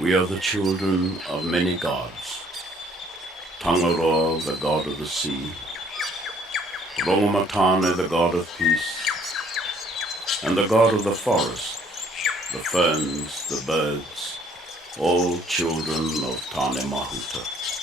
We are the children of many gods. Tangaroa, the god of the sea, Rongomatane, the god of peace, and the god of the forest, the ferns, the birds, all children of Tane Mahuta.